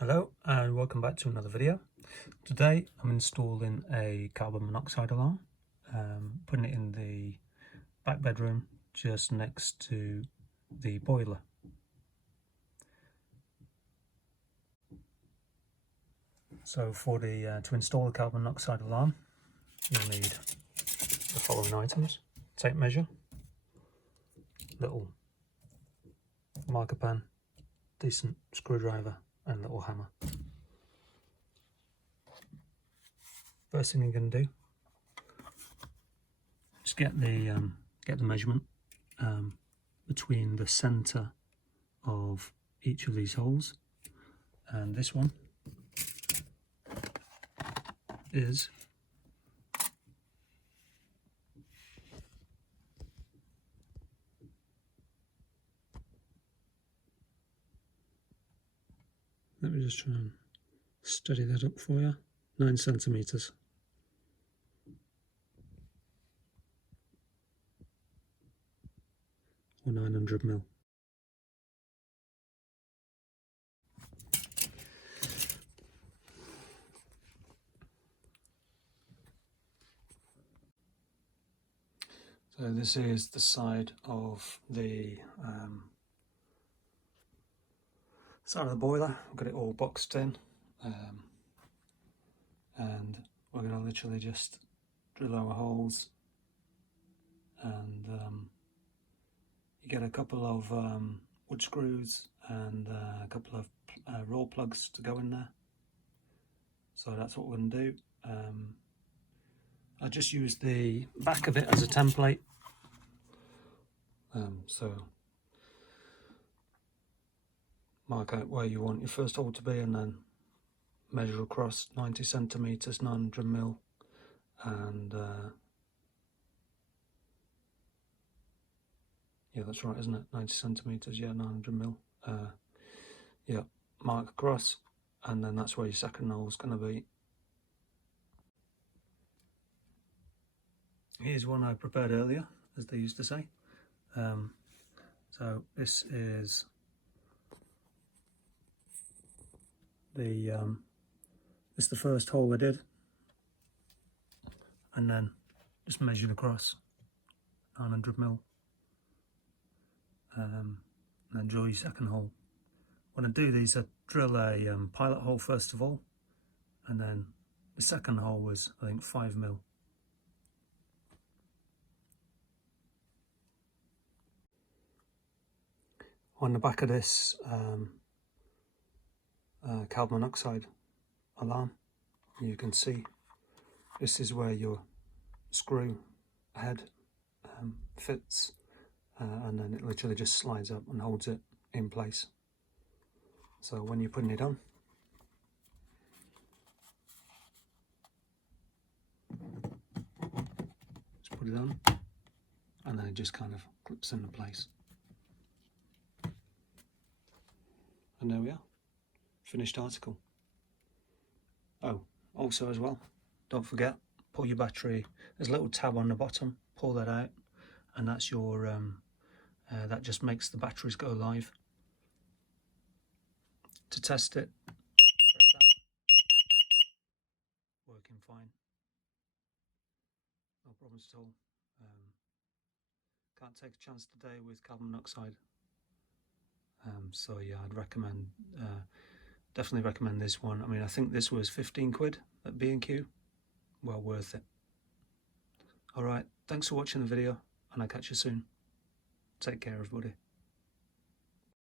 Hello and welcome back to another video. Today I'm installing a carbon monoxide alarm, putting it in the back bedroom just next to the boiler. So for the to install the carbon monoxide alarm, you'll need the following items: tape measure, little marker pen, decent screwdriver and little hammer. First thing you're going to do is get the measurement between the center of each of these holes, and this one is let me just try and steady that up for you. 9 centimeters. Or 900 mil. So this is the side of the boiler. I've got it all boxed in, and we're going to literally just drill our holes, and you get a couple of wood screws and a couple of roll plugs to go in there. So that's what we're going to do. I just used the back of it as a template. So mark out where you want your first hole to be and then measure across 90 centimeters, 900 mil, and yeah, that's right, isn't it? 90 centimeters, yeah, 900 mil. Yeah, mark across, and then that's where your second hole is going to be. Here's one I prepared earlier, as they used to say. So this is the first hole I did, and then just measured across 900 mil, and then drill your second hole. When I do these, I drill a pilot hole first of all, and then the second hole was, I think, 5 mil. On the back of this carbon monoxide alarm, you can see this is where your screw head fits, and then it literally just slides up and holds it in place. So when you're putting it on, just put it on, and then it just kind of clips into place. And there we are, finished article. Oh, also as well, don't forget, pull your battery, there's a little tab on the bottom, pull that out, and that's your, that just makes the batteries go live. To test it, press that, working fine, no problems at all. Can't take a chance today with carbon monoxide. So yeah, I'd recommend, definitely recommend this one. I mean, I think this was 15 quid at B&Q. Well worth it. Alright, thanks for watching the video, and I'll catch you soon. Take care, everybody.